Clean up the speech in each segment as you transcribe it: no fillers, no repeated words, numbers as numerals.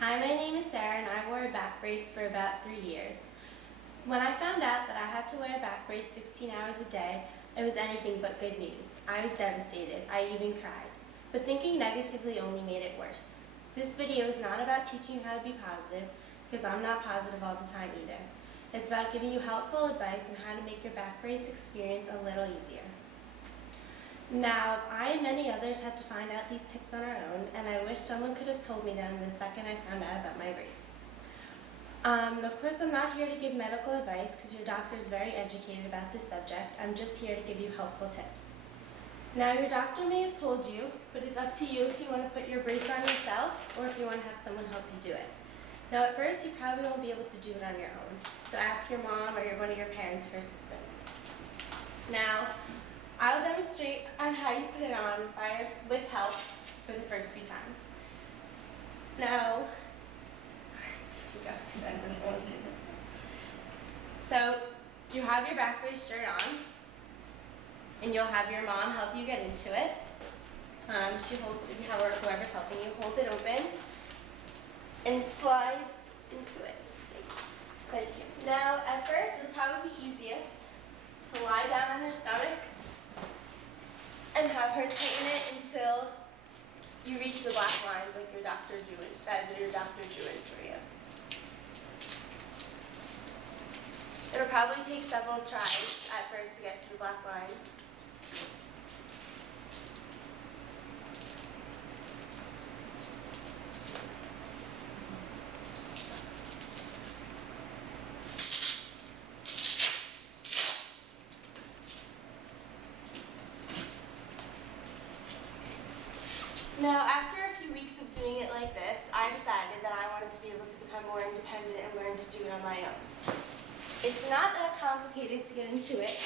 Hi, my name is Sarah and I wore a back brace for about 3 years. When I found out that I had to wear a back brace 16 hours a day, it was anything but good news. I was devastated. I even cried. But thinking negatively only made it worse. This video is not about teaching you how to be positive, because I'm not positive all the time either. It's about giving you helpful advice on how to make your back brace experience a little easier. Now, I and many others had to find out these tips on our own, and I wish someone could have told me them the second I found out about my brace. Of course, I'm not here to give medical advice because your doctor is very educated about this subject. I'm just here to give you helpful tips. Now, your doctor may have told you, but it's up to you if you want to put your brace on yourself or if you want to have someone help you do it. Now, at first, you probably won't be able to do it on your own, so ask your mom or one of your parents for assistance. Now, I'll demonstrate on how you put it on with help for the first few times. Now, so you have your back brace shirt on, and you'll have your mom help you get into it. Whoever's helping you, hold it open and slide into it. Thank you. Now, at first, it'll probably be easiest to lie down on your stomach and have her tighten it until you reach the black lines like your doctor drew it for you. It'll probably take several tries at first to get to the black lines. Now, after a few weeks of doing it like this, I decided that I wanted to be able to become more independent and learn to do it on my own. It's not that complicated to get into it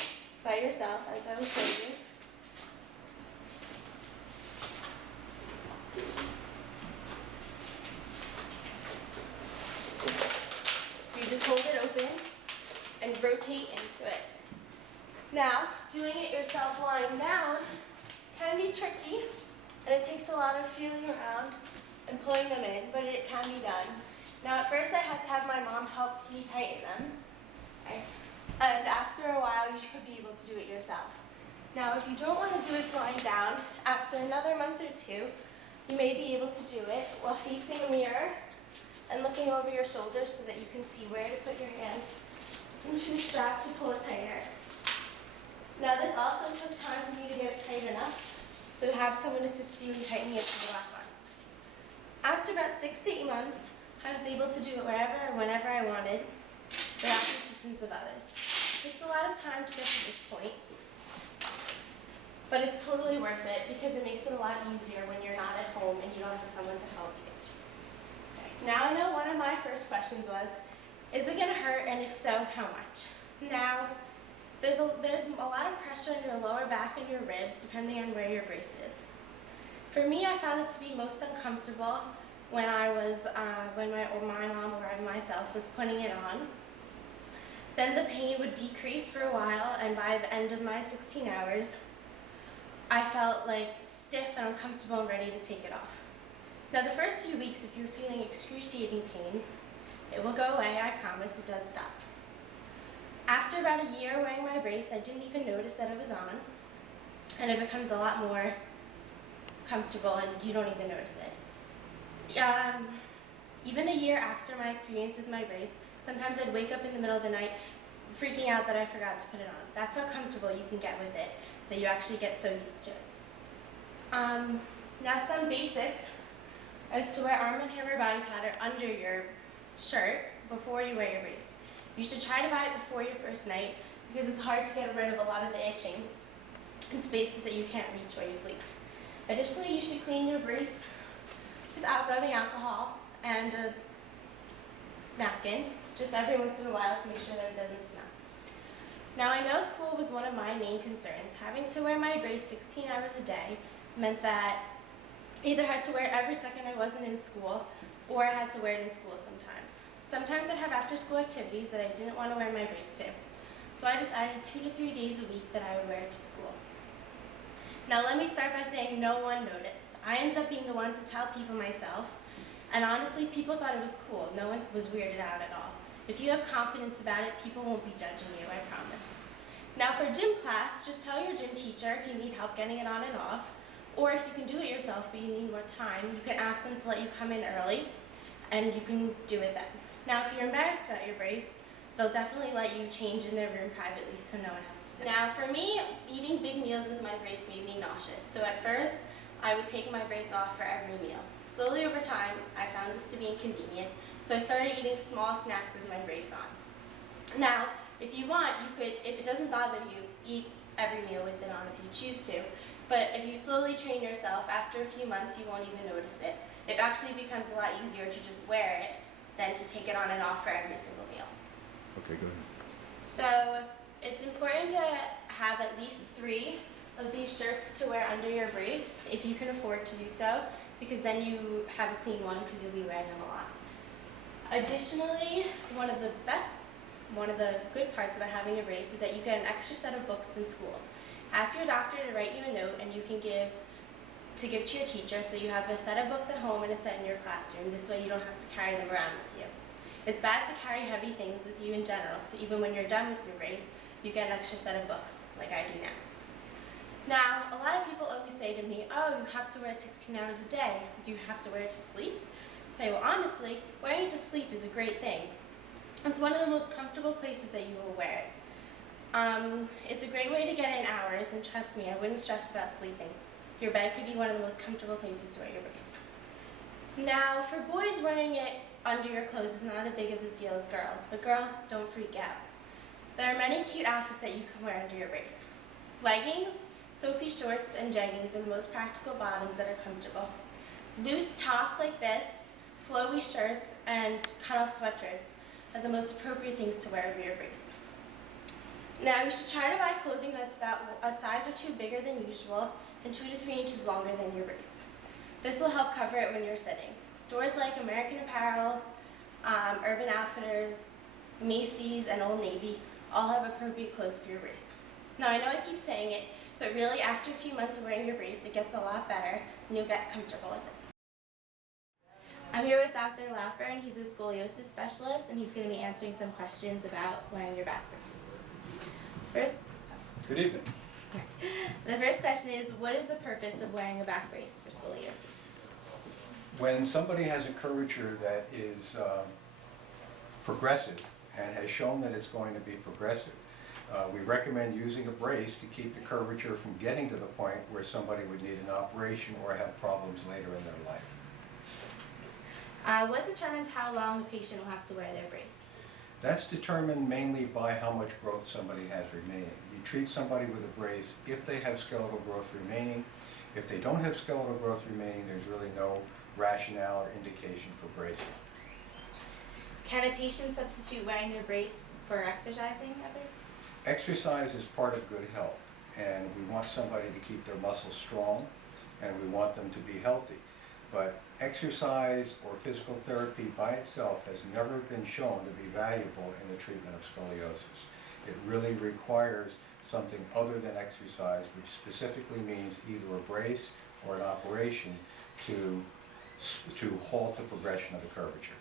by yourself, as I will show you. You just hold it open and rotate into it. Now, doing it yourself lying down can be tricky, and it takes a lot of feeling around and pulling them in, but it can be done. Now, at first I had to have my mom help me tighten them. Okay. And after a while, you should be able to do it yourself. Now, if you don't want to do it lying down, after another month or two, you may be able to do it while facing a mirror and looking over your shoulders so that you can see where to put your hand into the strap to pull it tighter. Now, this also took time for me to get it tight enough, so have someone assist you in tightening it to the black lines. After about 6 to 8 months, I was able to do it wherever or whenever I wanted without the assistance of others. It takes a lot of time to get to this point, but it's totally worth it because it makes it a lot easier when you're not at home and you don't have someone to help you. Okay. Now, I know one of my first questions was, is it going to hurt, and if so, how much? Now, there's a lot of pressure on your lower back and your ribs depending on where your brace is. For me, I found it to be most uncomfortable when my mom or myself was putting it on. Then the pain would decrease for a while, and by the end of my 16 hours, I felt like stiff and uncomfortable and ready to take it off. Now, the first few weeks, if you're feeling excruciating pain, it will go away, I promise, it does stop. After about a year wearing my brace, I didn't even notice that it was on, and it becomes a lot more comfortable and you don't even notice it. Even a year after my experience with my brace, sometimes I'd wake up in the middle of the night freaking out that I forgot to put it on. That's how comfortable you can get with it, that you actually get so used to it. Now, some basics is to wear Arm & Hammer body powder under your shirt before you wear your brace. You should try to buy it before your first night because it's hard to get rid of a lot of the itching in spaces that you can't reach while you sleep. Additionally, you should clean your brace without rubbing alcohol and a napkin, just every once in a while to make sure that it doesn't smell. Now, I know school was one of my main concerns. Having to wear my brace 16 hours a day meant that I either had to wear it every second I wasn't in school, or I had to wear it in school sometimes. Sometimes I'd have after-school activities that I didn't want to wear my brace to, so I decided 2 to 3 days a week that I would wear it to school. Now, let me start by saying no one noticed. I ended up being the one to tell people myself, And honestly, people thought it was cool. No one was weirded out at all. If you have confidence about it, people won't be judging you, I promise. Now for gym class, just tell your gym teacher if you need help getting it on and off, or if you can do it yourself but you need more time, you can ask them to let you come in early and you can do it then. Now if you're embarrassed about your brace, they'll definitely let you change in their room privately so no one has to know. Now for me, eating big meals with my brace made me nauseous. So at first, I would take my brace off for every meal. Slowly over time, I found this to be inconvenient, so I started eating small snacks with my brace on. Now, if you want, you could, if it doesn't bother you, eat every meal with it on if you choose to. But if you slowly train yourself, after a few months, you won't even notice it. It actually becomes a lot easier to just wear it than to take it on and off for every single meal. Okay, go ahead. So it's important to have at least 3 of these shirts to wear under your brace, if you can afford to do so, because then you have a clean one because you'll be wearing them a lot. Additionally, one of the good parts about having a brace is that you get an extra set of books in school. Ask your doctor to write you a note and you can give to your teacher, so you have a set of books at home and a set in your classroom. This way you don't have to carry them around with you. It's bad to carry heavy things with you in general, so even when you're done with your brace, you get an extra set of books, like I do now. Now, a lot of people always say to me, oh, you have to wear it 16 hours a day. Do you have to wear it to sleep? I say, well, honestly, wearing it to sleep is a great thing. It's one of the most comfortable places that you will wear it. It's a great way to get in hours, and trust me, I wouldn't stress about sleeping. Your bed could be one of the most comfortable places to wear your brace. Now, for boys, wearing it under your clothes is not as big of a deal as girls, but girls, don't freak out. There are many cute outfits that you can wear under your brace. Leggings, Sophie shorts, and jeggings are the most practical bottoms that are comfortable. Loose tops like this, flowy shirts, and cut-off sweatshirts are the most appropriate things to wear over your brace. Now, you should try to buy clothing that's about a size or 2 bigger than usual and 2 to 3 inches longer than your brace. This will help cover it when you're sitting. Stores like American Apparel, Urban Outfitters, Macy's, and Old Navy all have appropriate clothes for your brace. Now, I know I keep saying it, but really after a few months of wearing your brace, it gets a lot better and you'll get comfortable with it. I'm here with Dr. Laufer, and he's a scoliosis specialist, and he's going to be answering some questions about wearing your back brace. Good evening. The first question is, what is the purpose of wearing a back brace for scoliosis? When somebody has a curvature that is progressive and has shown that it's going to be progressive, we recommend using a brace to keep the curvature from getting to the point where somebody would need an operation or have problems later in their life. What determines how long the patient will have to wear their brace? That's determined mainly by how much growth somebody has remaining. You treat somebody with a brace if they have skeletal growth remaining. If they don't have skeletal growth remaining, there's really no rationale or indication for bracing. Can a patient substitute wearing their brace for exercising ever? Exercise is part of good health, and we want somebody to keep their muscles strong, and we want them to be healthy. But exercise or physical therapy by itself has never been shown to be valuable in the treatment of scoliosis. It really requires something other than exercise, which specifically means either a brace or an operation to halt the progression of the curvature.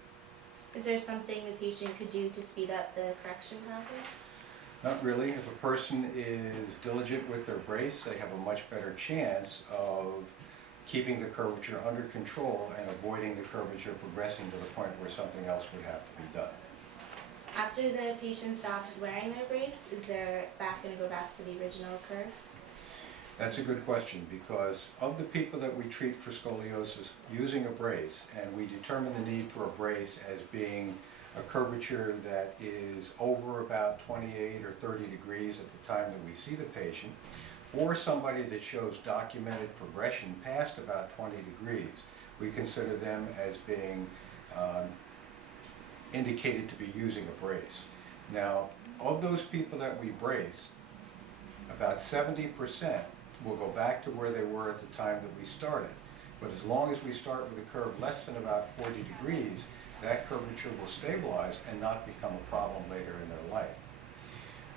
Is there something the patient could do to speed up the correction process? Not really. If a person is diligent with their brace, they have a much better chance of keeping the curvature under control and avoiding the curvature progressing to the point where something else would have to be done. After the patient stops wearing their brace, is their back going to go back to the original curve? That's a good question, because of the people that we treat for scoliosis using a brace, and we determine the need for a brace as being a curvature that is over about 28 or 30 degrees at the time that we see the patient, or somebody that shows documented progression past about 20 degrees, we consider them as being indicated to be using a brace. Now, of those people that we brace, about 70% will go back to where they were at the time that we started. But as long as we start with a curve less than about 40 degrees, that curvature will stabilize and not become a problem later in their life.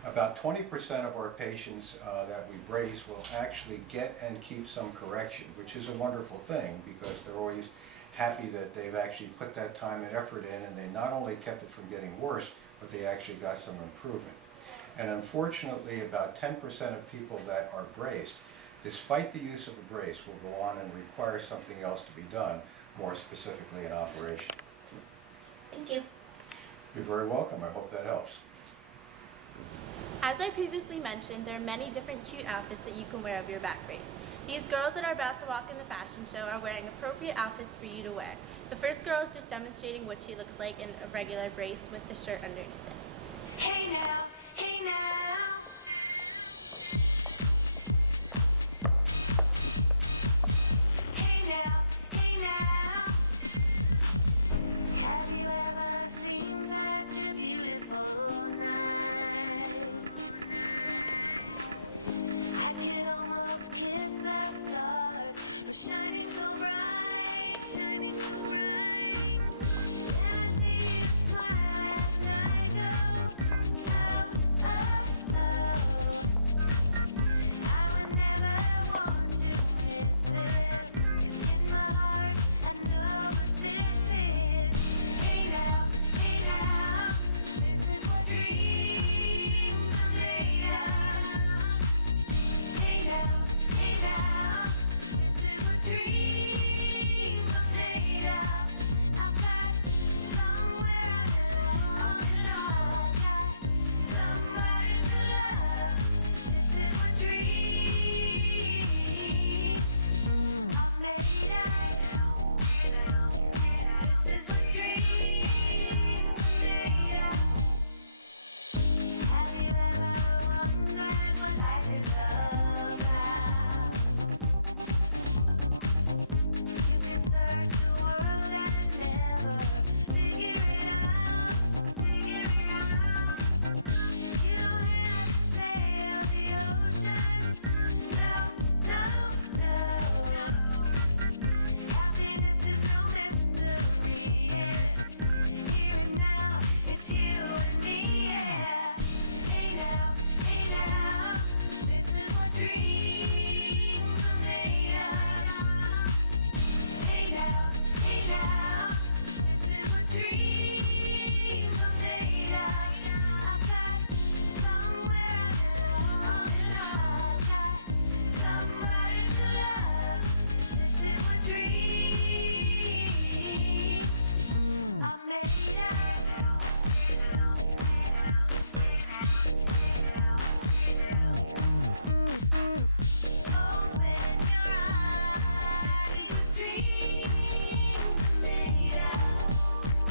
About 20% of our patients that we brace will actually get and keep some correction, which is a wonderful thing because they're always happy that they've actually put that time and effort in, and they not only kept it from getting worse, but they actually got some improvement. And unfortunately, about 10% of people that are braced, despite the use of a brace, will go on and require something else to be done, more specifically an operation. Thank you. You're very welcome. I hope that helps. As I previously mentioned, there are many different cute outfits that you can wear over your back brace. These girls that are about to walk in the fashion show are wearing appropriate outfits for you to wear. The first girl is just demonstrating what she looks like in a regular brace with the shirt underneath it. Hey now,